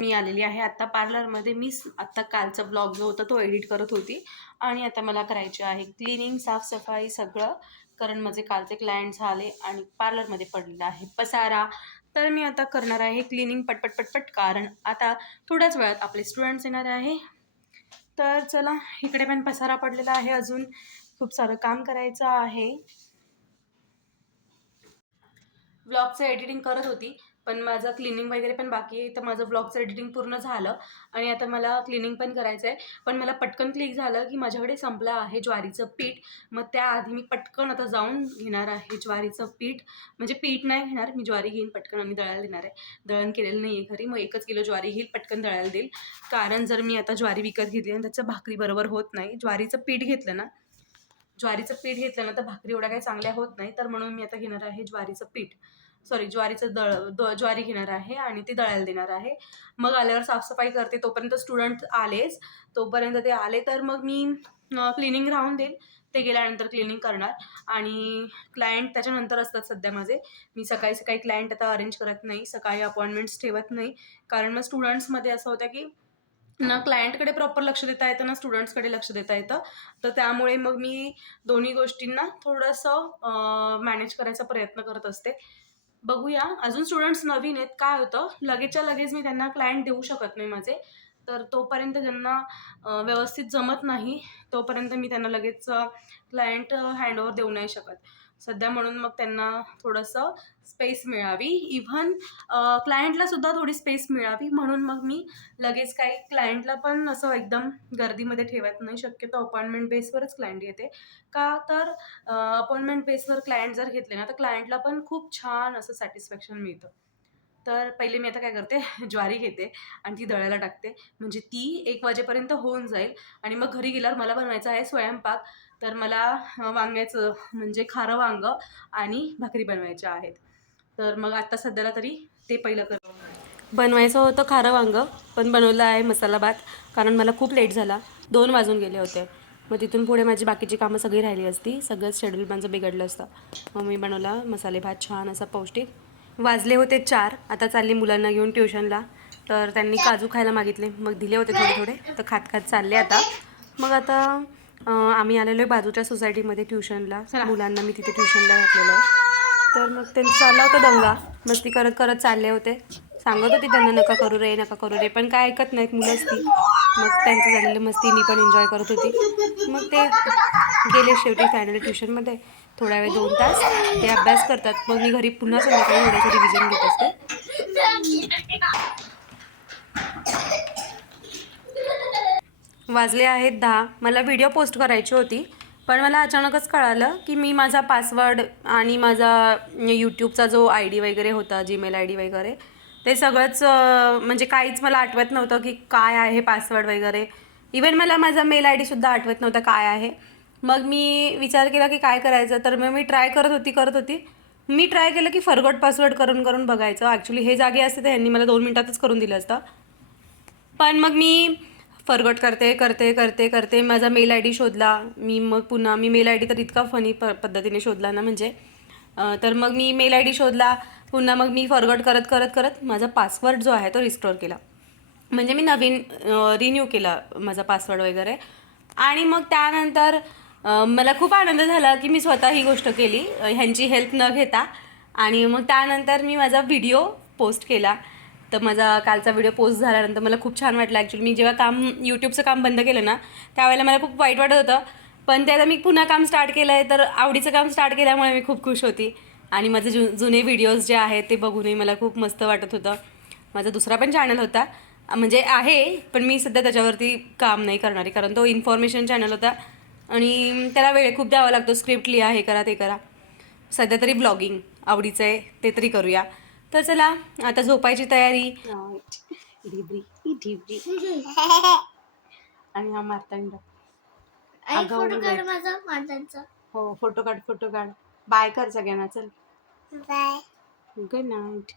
मी आलेली आहे आत्ता पार्लरमध्ये. मी आत्ता कालचा ब्लॉग जो होता तो एडिट करत होती. आणि आता मला करायचे आहे क्लिनिंग साफसफाई सगळं. कारण माझे कालचे क्लायंट झाले आणि पार्लरमध्ये पडलेला आहे पसारा. तर मी आता करणार आहे क्लिनिंग पटपट पटपट. कारण आता थोड्याच वेळात आपले स्टुडंट्स येणार आहे. तर चला इकडे पण पसारा पडलेला आहे अजून. खूप सारं काम करायचं आहे. ब्लॉगचं एडिटिंग करत होती. पण माझं क्लिनिंग वगैरे पण बाकी आहे. तर माझं व्लॉगचं एडिटिंग पूर्ण झालं आणि आता मला क्लिनिंग पण करायचं आहे पण मला पटकन क्लिक झालं की माझ्याकडे संपलं आहे ज्वारीचं पीठ. मग त्याआधी मी पटकन आता जाऊन घेणार आहे ज्वारीचं पीठ. म्हणजे पीठ नाही घेणार मी ज्वारी घेईन पटकन आणि दळायला देणार आहे. दळण केलेलं नाही आहे घरी. मग एकच किलो ज्वारी घेईल पटकन दळायला देईल. कारण जर मी आता ज्वारी विकत घेतली आणि त्याचं भाकरी बरोबर होत नाही ज्वारीचं पीठ घेतलं ना ज्वारीचं पीठ घेतलं ना तर भाकरी एवढ्या काही चांगल्या होत नाही. तर म्हणून मी आता घेणार आहे ज्वारीचं पीठ. सॉरी ज्वारीचं दळ द ज्वारी घेणार आहे आणि ती दळायला देणार आहे. मग आल्यावर साफसफाई करते तोपर्यंत स्टुडंट आलेच. तोपर्यंत ते आले तर मग मी क्लिनिंग राहून देईल. ते गेल्यानंतर क्लिनिंग करणार. आणि क्लायंट त्याच्यानंतर असतात सध्या माझे. मी सकाळी सकाळी क्लायंट आता अरेंज करत नाही. सकाळी अपॉइंटमेंट्स ठेवत नाही. कारण मग स्टुडंट्समध्ये असं होतं की ना क्लायंटकडे प्रॉपर लक्ष देता येतं ना स्टुडंट्सकडे लक्ष देता येतं. तर त्यामुळे मग मी दोन्ही गोष्टींना थोडंसं मॅनेज करायचा प्रयत्न करत असते. बघूया. अजून स्टुडंट्स नवीन आहेत. काय होतं? लगेचच्या लगेच मी त्यांना क्लायंट देऊ शकत नाही माझे. तर तोपर्यंत ज्यांना व्यवस्थित जमत नाही तोपर्यंत मी त्यांना लगेच क्लायंट हँडओव्हर देऊ नाही शकत. सध्या म्हणून मग त्यांना थोडंसं स्पेस मिळावी. इव्हन क्लायंटला सुद्धा थोडी स्पेस मिळावी. म्हणून मग मी लगेच काही क्लायंटला पण असं एकदम गर्दीमध्ये ठेवत नाही. शक्यतो अपॉइंटमेंट बेसवरच क्लायंट येते का तर अपॉइंटमेंट बेसवर क्लायंट जर घेतले ना तर क्लायंटला पण खूप छान असं सॅटिस्फॅक्शन मिळतं. तर पहिले मी आता काय करते ज्वारी घेते आणि ती दळायला टाकते. म्हणजे ती एक वाजेपर्यंत होऊन जाईल. आणि मग घरी गेल्यावर मला बनवायचं आहे स्वयंपाक. तर मला वांग्याचं म्हणजे खारं वांग आणि भाकरी बनवायच्या आहेत. तर मग आत्ता सध्याला तरी ते पहिलं कर. बनवायचं होतं खारं वांग पण बनवलं आहे मसाला भात. कारण मला खूप लेट झाला. दोन वाजून गेले होते. मग तिथून पुढे माझी बाकीची कामं सगळी राहिली असती. सगळंच शेड्यूल माझं बिघडलं असतं. मग मी बनवला मसाले भात छान असा पौष्टिक वाजले होते चार. आता चालली मुलांना घेऊन ट्युशनला. तर त्यांनी काजू खायला मागितले. मग दिले होते थोडे थोडे. तर खात खात चालले आता. मग आता आम्ही आलेलो आहे बाजूच्या सोसायटीमध्ये ट्युशनला. मुलांना मी तिथे ट्युशनला घातलेलं आहे. तर मग त्यांचा चालला होता दंगा. मस्ती करत करत चालले होते. सांगत होती त्यांना नका करू रे नका करू रे. पण काय ऐकत नाहीत मुलंच ती मग त्यांचं झालेलं मस्ती मी पण एन्जॉय करत होती. मग ते गेले शेवटी फायनल ट्युशनमध्ये थोडा वेळ दोन तास. ते अभ्यास करतात. मग मी घरी पुन्हा संध्याकाळी थोडंसं रिव्हिजन घेत असते. वाजले आहेत दहा. मला व्हिडिओ पोस्ट करायची होती. पण मला अचानकच कळालं की मी माझा पासवर्ड आणि माझा यूट्यूबचा जो आय डी वगैरे होता जीमेल आय डी वगैरे ते सगळंच म्हणजे काहीच मला आठवत नव्हतं की काय आहे पासवर्ड वगैरे. इवन मला माझा मेल आय डीसुद्धा आठवत नव्हता काय आहे. मग मी विचार केला की काय करायचं? तर मग मी ट्राय करत होती करत होती. मी ट्राय केलं की फरगॉट पासवर्ड करून करून बघायचं. ॲक्च्युली हे जागे असते तर यांनी मला दोन मिनटातच करून दिलं असतं. पण मग मी फरगट करते करते करते करते माझा मेल आय डी शोधला. मी मग पुन्हा मी मेल आय डी तर इतका फनी प पद्धतीने शोधला ना म्हणजे. तर मग मी मेल आय डी शोधला. पुन्हा मग मी फॉरगट करत करत करत माझा पासवर्ड जो आहे तो रिस्टोअर केला. म्हणजे मी नवीन रिन्यू केला माझा पासवर्ड वगैरे. आणि मग त्यानंतर मला खूप आनंद झाला की मी स्वतः ही गोष्ट केली. ह्यांची हेल्प न घेता. आणि मग त्यानंतर मी माझा व्हिडिओ पोस्ट केला. तर माझा कालचा व्हिडिओ पोस्ट झाल्यानंतर मला खूप छान वाटलं. ॲक्च्युली मी जेव्हा काम यूट्यूबचं काम बंद केलं ना त्यावेळेला मला खूप वाईट वाटत होतं. पण ते आता मी पुन्हा काम स्टार्ट केलं आहे तर आवडीचं काम स्टार्ट केल्यामुळे मी खूप खुश होती. आणि माझे जु जुने व्हिडिओज जे आहेत ते बघूनही मला खूप मस्त वाटत होतं. माझा दुसरा पण चॅनल होता. म्हणजे आहे पण मी सध्या त्याच्यावरती काम नाही करणारी. कारण तो इन्फॉर्मेशन चॅनल होता. आणि त्याला वेळ खूप द्यावा लागतो. स्क्रिप्ट लिहा हे करा ते करा. सध्या तरी ब्लॉगिंग आवडीचं आहे ते तरी करूया. तर चला आता झोपायची तयारी. आणि हा मार्तांड मातांचा. हो फोटो काढ फोटो काढ. बाय कर सगळ्यांना चल. बाय. Good night